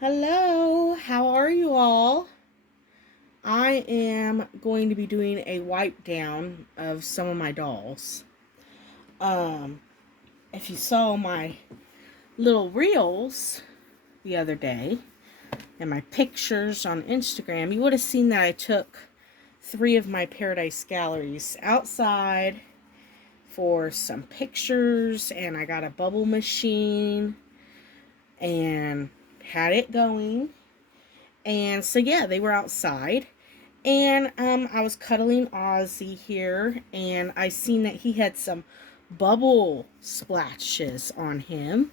Hello, how are you all? I am going to be doing a wipe down of some of my dolls. Um, if you saw my little reels the other day and my pictures on Instagram, you would have seen that I took 3 of my Paradise Galleries outside for some pictures, and I got a bubble machine and had it going. And so yeah, they were outside. And I was cuddling Ozzy here, and I seen that he had some bubble splashes on him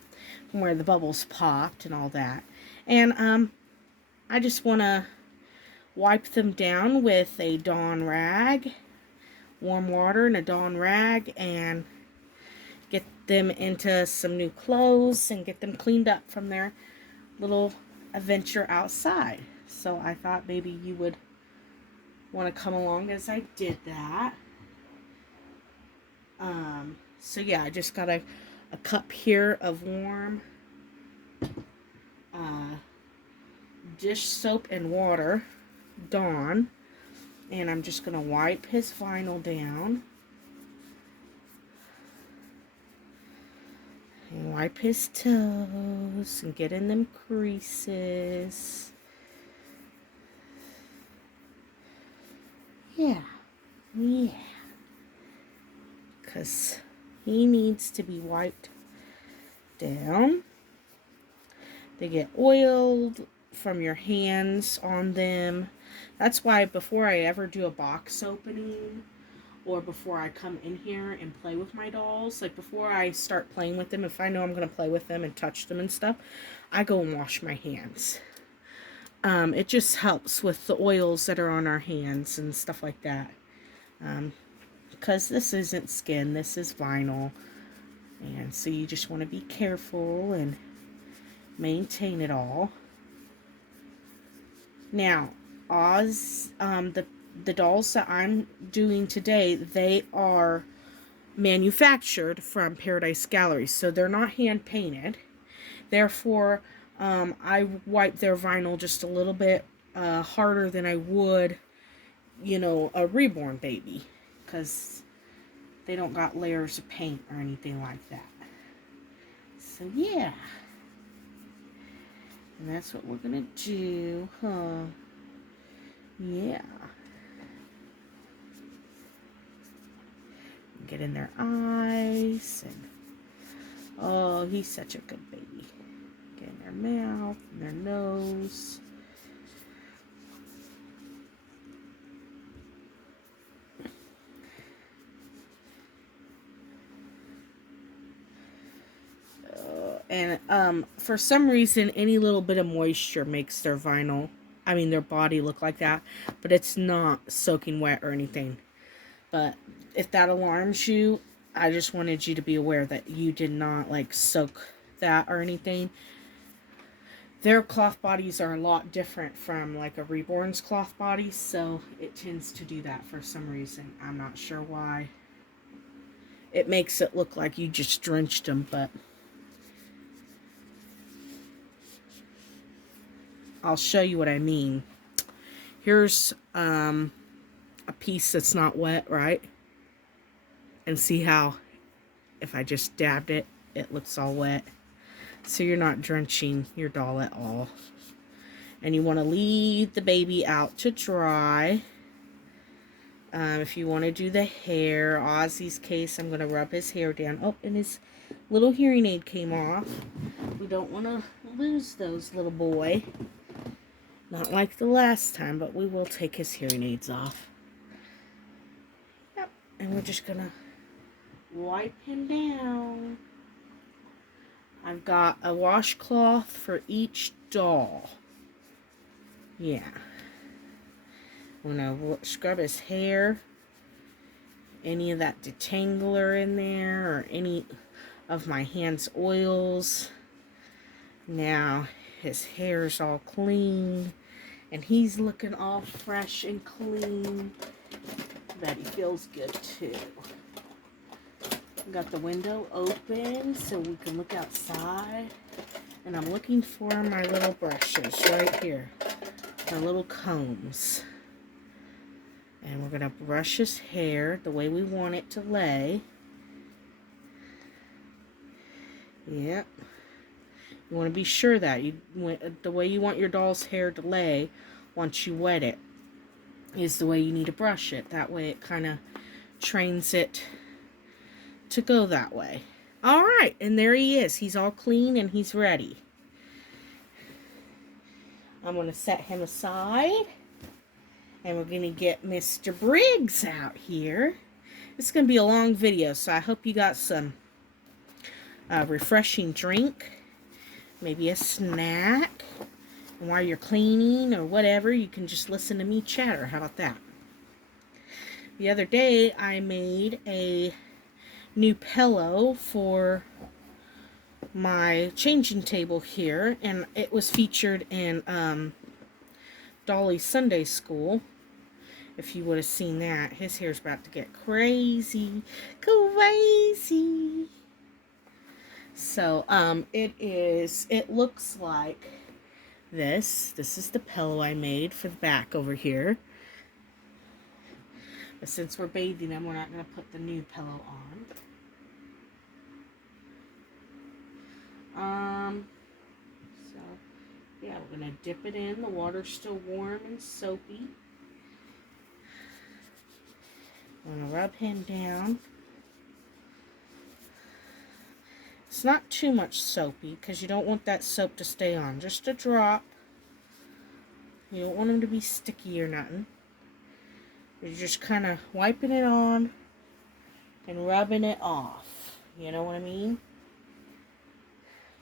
from where the bubbles popped and all that. And I just want to wipe them down with a Dawn rag, warm water and a Dawn rag, and get them into some new clothes and get them cleaned up from their little adventure outside. So I thought maybe you would want to come along as I did that. So yeah, I just got a cup here of warm uh, dish soap and water, Dawn, and I'm just going to wipe his vinyl down and wipe his toes and get in them creases. Yeah, because he needs to be wiped down. They get oiled from your hands on them. That's why before I ever do a box opening or before I come in here and play with my dolls, like before I start playing with them, if I know I'm going to play with them and touch them and stuff, I go and wash my hands. It just helps with the oils that are on our hands and stuff like that. Because this isn't skin, this is vinyl. And so you just want to be careful and maintain it all. Now, the dolls that I'm doing today, they are manufactured from Paradise Gallery, so they're not hand painted. Therefore, I wipe their vinyl just a little bit harder than I would, a reborn baby, because they don't got layers of paint or anything like that. So yeah. And that's what we're gonna do, huh? Yeah. Get in their eyes, and oh, he's such a good baby. Get in their mouth and their nose. And for some reason, any little bit of moisture makes their their body look like that, but it's not soaking wet or anything. But if that alarms you, I just wanted you to be aware that you did not soak that or anything. Their cloth bodies are a lot different from like a reborn's cloth body, so it tends to do that for some reason. I'm not sure why. It makes it look like you just drenched them, but I'll show you what I mean. Here's a piece that's not wet, right? And see how if I just dabbed it, it looks all wet. So you're not drenching your doll at all. And you want to leave the baby out to dry. If you want to do the hair, Ozzy's case, I'm going to rub his hair down. Oh, and his little hearing aid came off. We don't want to lose those, little boy. Not like the last time, but we will take his hearing aids off. Yep, and we're just going to wipe him down. I've got a washcloth for each doll. Yeah. I'm going to scrub his hair. Any of that detangler in there or any of my hand's oils. Now his hair's all clean and he's looking all fresh and clean. Bet he feels good too. Got the window open so we can look outside. And I'm looking for my little brushes right here. My little combs. And we're going to brush his hair the way we want it to lay. Yep. You want to be sure that the way you want your doll's hair to lay once you wet it is the way you need to brush it. That way it kind of trains it to go that way. All right, and there he is. He's all clean and he's ready. I'm going to set him aside. And we're going to get Mr. Briggs out here. It's going to be a long video, so I hope you got some refreshing drink. Maybe a snack. And while you're cleaning or whatever, you can just listen to me chatter. How about that? The other day, I made a new pillow for my changing table here. And it was featured in Dolly's Sunday School. If you would have seen that, his hair's about to get crazy. Crazy. So, it looks like this. This is the pillow I made for the back over here. But since we're bathing him, we're not going to put the new pillow on. So, yeah, we're going to dip it in. The water's still warm and soapy. I'm going to rub him down. It's not too much soapy because you don't want that soap to stay on. Just a drop. You don't want him to be sticky or nothing. You're just kind of wiping it on and rubbing it off. You know what I mean?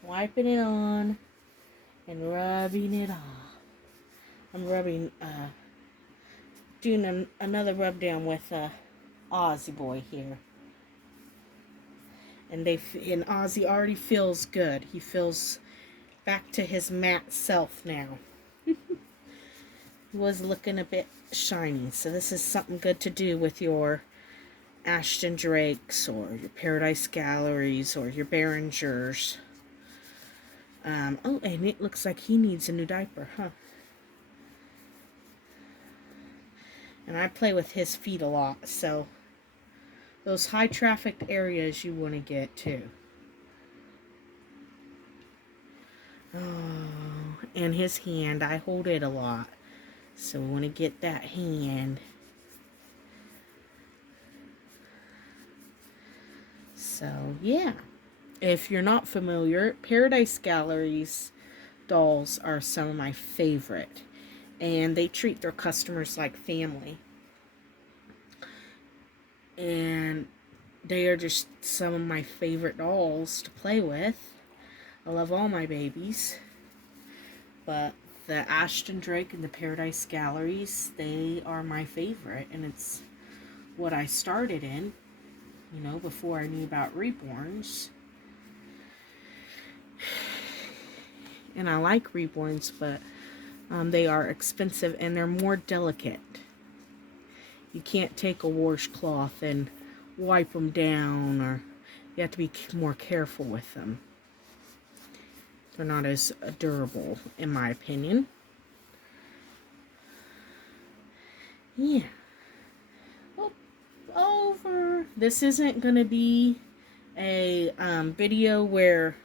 Wiping it on and rubbing it off. I'm doing another rub down with Ozzy boy here. And Ozzy already feels good. He feels back to his matte self now. He was looking a bit shiny. So this is something good to do with your Ashton Drakes or your Paradise Galleries or your Behringers. Oh, and it looks like he needs a new diaper, huh? And I play with his feet a lot, so those high trafficked areas you want to get too. Oh, and his hand, I hold it a lot. So we want to get that hand. So, yeah. If you're not familiar, Paradise Galleries dolls are some of my favorite. And they treat their customers like family. And they are just some of my favorite dolls to play with. I love all my babies. But the Ashton Drake and the Paradise Galleries, they are my favorite. And it's what I started in, you know, before I knew about reborns. And I like reborns, but they are expensive and they're more delicate. You can't take a washcloth and wipe them down, or you have to be more careful with them. They're not as durable, in my opinion. Yeah. Oh, over. This isn't going to be a video where,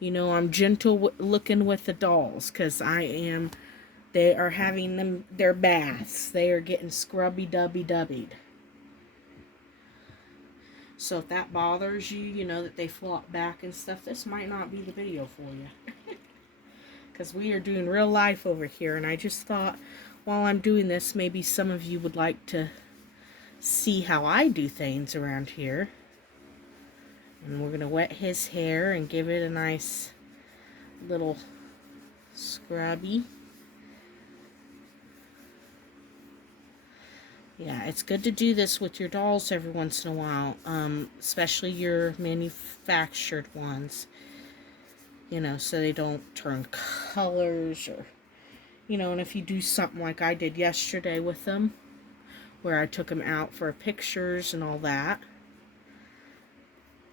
you know, I'm gentle looking with the dolls, because they are having their baths. They are getting scrubby-dubby-dubbied. So if that bothers you, you know, that they flop back and stuff, this might not be the video for you. Because we are doing real life over here. And I just thought, while I'm doing this, maybe some of you would like to see how I do things around here. And we're going to wet his hair and give it a nice little scrubby. Yeah, it's good to do this with your dolls every once in a while, especially your manufactured ones, you know, so they don't turn colors or, you know, and if you do something like I did yesterday with them, where I took them out for pictures and all that,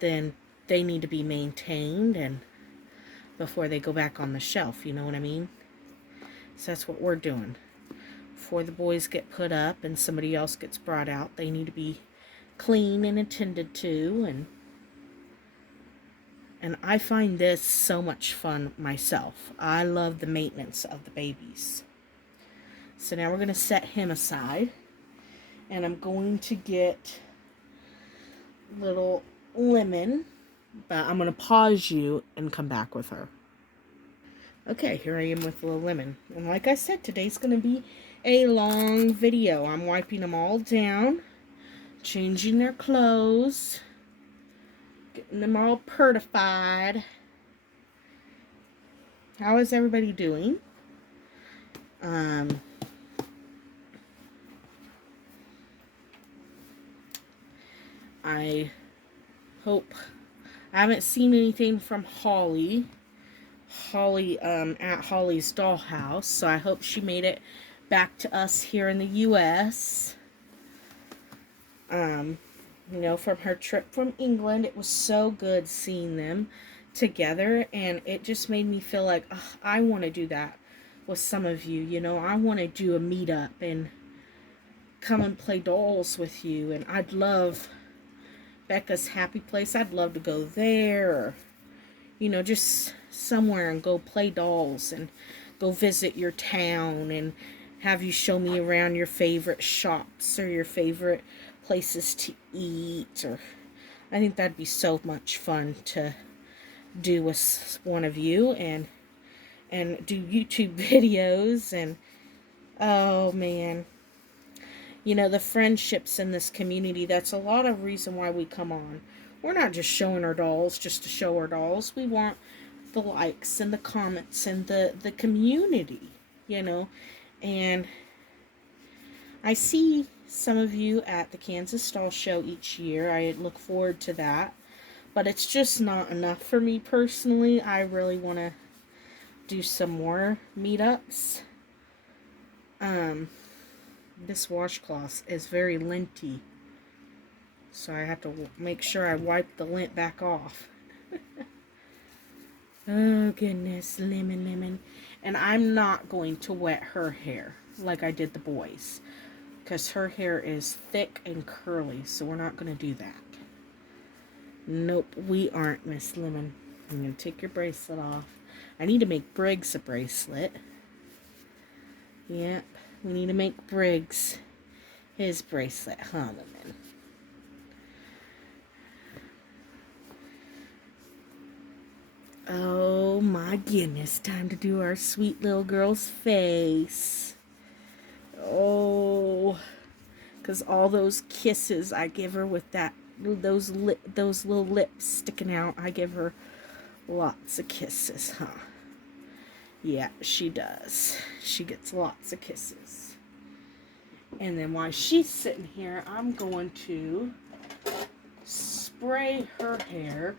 then they need to be maintained, and before they go back on the shelf, you know what I mean? So that's what we're doing. Before the boys get put up and somebody else gets brought out, they need to be clean and attended to, and I find this so much fun myself. I love the maintenance of the babies. So now we're going to set him aside, and I'm going to get little Lemon, but I'm going to pause you and come back with her. Okay, here I am with little Lemon. And like I said, today's going to be a long video. I'm wiping them all down, changing their clothes, getting them all purtified. How is everybody doing? I hope I haven't seen anything from Holly at Holly's Dollhouse, so I hope she made it back to us here in the U.S. You know, from her trip from England. It was so good seeing them together, and it just made me feel like, oh, I want to do that with some of you. You know, I want to do a meetup and come and play dolls with you, and I'd love Becca's Happy Place. I'd love to go there, or, you know, just somewhere and go play dolls and go visit your town and have you show me around your favorite shops or your favorite places to eat. Or I think that'd be so much fun to do with one of you, and do YouTube videos. And oh man, you know, the friendships in this community, that's a lot of reason why we come on. We're not just showing our dolls just to show our dolls. We want the likes and the comments and the community, you know. And I see some of you at the Kansas Doll Show each year. I look forward to that. But it's just not enough for me personally. I really want to do some more meetups. This washcloth is very linty, so I have to make sure I wipe the lint back off. Oh goodness, Lemon. And I'm not going to wet her hair like I did the boys, because her hair is thick and curly, so we're not going to do that. Nope, we aren't, Miss Lemon. I'm going to take your bracelet off. I need to make Briggs a bracelet. Yep, we need to make Briggs his bracelet, huh, Lemon? Oh my goodness, time to do our sweet little girl's face. Oh, because all those kisses I give her with those little lips sticking out, I give her lots of kisses, huh? Yeah, she does. She gets lots of kisses. And then while she's sitting here, I'm going to spray her hair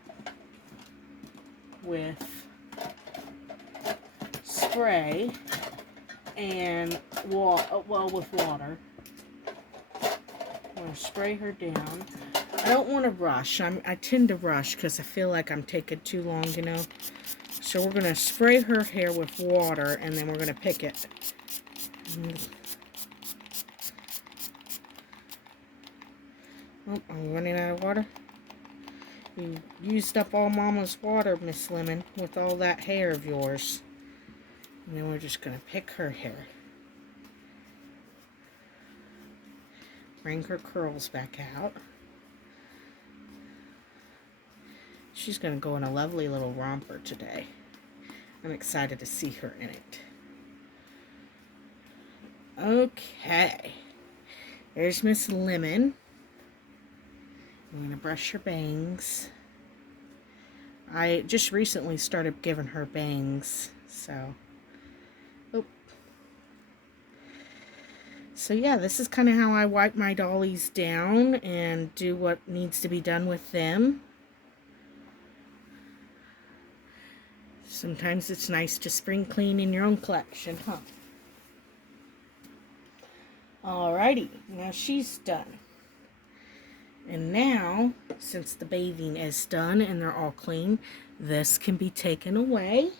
with spray and with water. I'm going to spray her down. I don't want to rush. I tend to rush because I feel like I'm taking too long, you know. So we're going to spray her hair with water, and then we're going to pick it. Oh, I'm running out of water. You used up all Mama's water, Miss Lemon, with all that hair of yours. And then we're just going to pick her hair. Bring her curls back out. She's going to go in a lovely little romper today. I'm excited to see her in it. Okay. There's Miss Lemon. I'm going to brush her bangs. I just recently started giving her bangs, so. Oh. So yeah, this is kind of how I wipe my dollies down and do what needs to be done with them. Sometimes it's nice to spring clean in your own collection, huh? Alrighty, now she's done. And now, since the bathing is done and they're all clean, This can be taken away.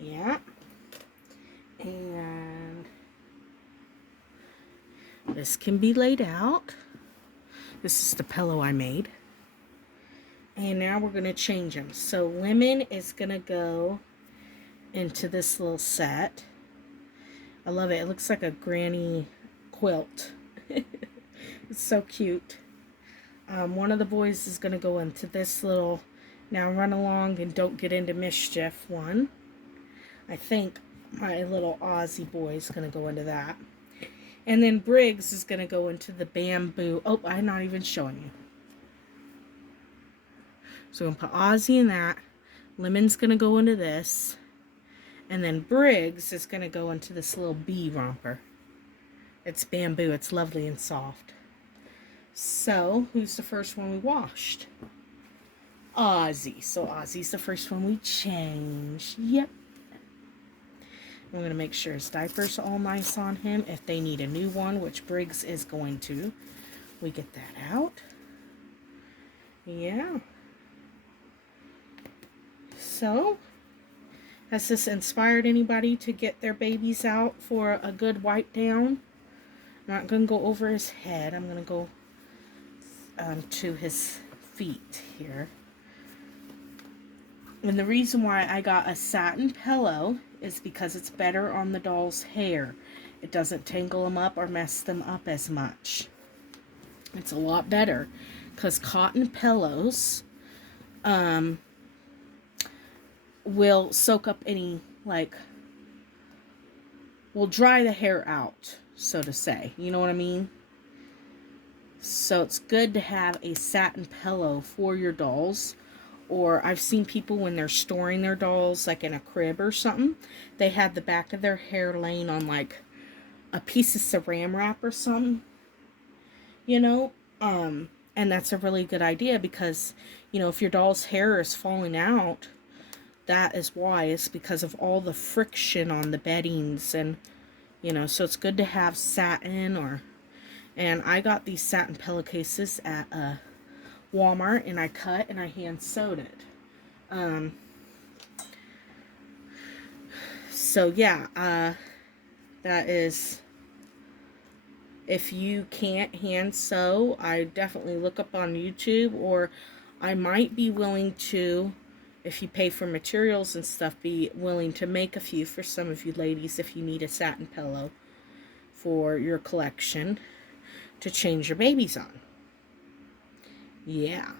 Yeah. And this can be laid out. This is the pillow I made. And now we're going to change them. So Lemon is going to go into this little set. I love it. It looks like a granny quilt. It's so cute. One of the boys is going to go into this little, now run along and don't get into mischief one. I think my little Aussie boy is going to go into that. And then Briggs is going to go into the bamboo. Oh, I'm not even showing you. So I'm going to put Aussie in that. Lemon's going to go into this. And then Briggs is going to go into this little bee romper. It's bamboo. It's lovely and soft. So, who's the first one we washed? Aussie. So Aussie's the first one we changed. Yep. I'm going to make sure his diaper's all nice on him. If they need a new one, which Briggs is going to, we get that out. Yeah. So, has this inspired anybody to get their babies out for a good wipe down? I'm not going to go over his head. I'm going to go to his feet here. And the reason why I got a satin pillow is because it's better on the doll's hair. It doesn't tangle them up or mess them up as much. It's a lot better because cotton pillows will soak up any, like, will dry the hair out, so to say. You know what I mean? So it's good to have a satin pillow for your dolls. Or I've seen people when they're storing their dolls, like in a crib or something, they have the back of their hair laying on like a piece of saran wrap or something, you know, and that's a really good idea because, you know, if your doll's hair is falling out, that is why. It's because of all the friction on the beddings, and, you know, so it's good to have satin. Or, and I got these satin pillowcases at Walmart, and I cut and I hand sewed it. So yeah, that is, if you can't hand sew, I definitely look up on YouTube, or I might be willing to, if you pay for materials and stuff, be willing to make a few for some of you ladies if you need a satin pillow for your collection to change your babies on. Yeah.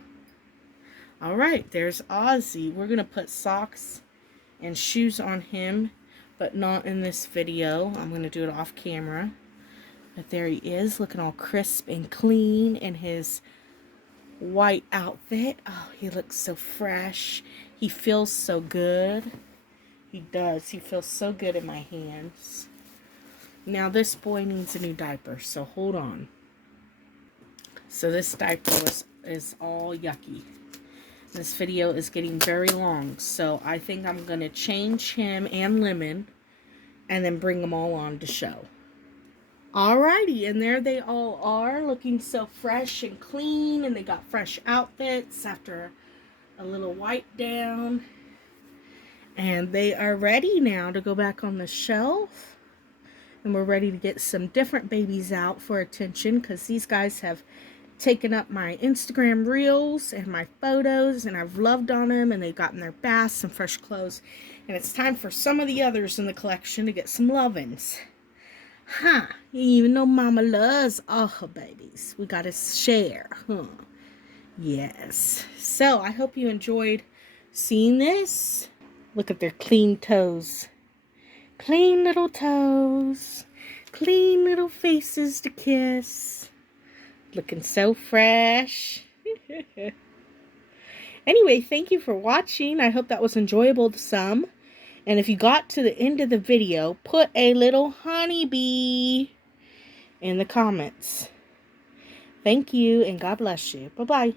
Alright, there's Aussie. We're going to put socks and shoes on him, but not in this video. I'm going to do it off camera. But there he is, looking all crisp and clean in his white outfit. Oh, he looks so fresh. He feels so good. He does. He feels so good in my hands. Now this boy needs a new diaper, so hold on. So this diaper is all yucky. This video is getting very long, so I think I'm going to change him and Lemon and then bring them all on to show. Alrighty, and there they all are, looking so fresh and clean, and they got fresh outfits after a little wipe down. And they are ready now to go back on the shelf. And we're ready to get some different babies out for attention, because these guys have taken up my Instagram reels and my photos, and I've loved on them, and they've gotten their baths and fresh clothes. And it's time for some of the others in the collection to get some lovins. Huh, even though Mama loves all her babies, we gotta share, huh? Yes. So, I hope you enjoyed seeing this. Look at their clean toes. Clean little toes. Clean little faces to kiss. Looking so fresh. Anyway, thank you for watching. I hope that was enjoyable to some. And if you got to the end of the video, put a little honeybee in the comments. Thank you, and God bless you. Bye-bye.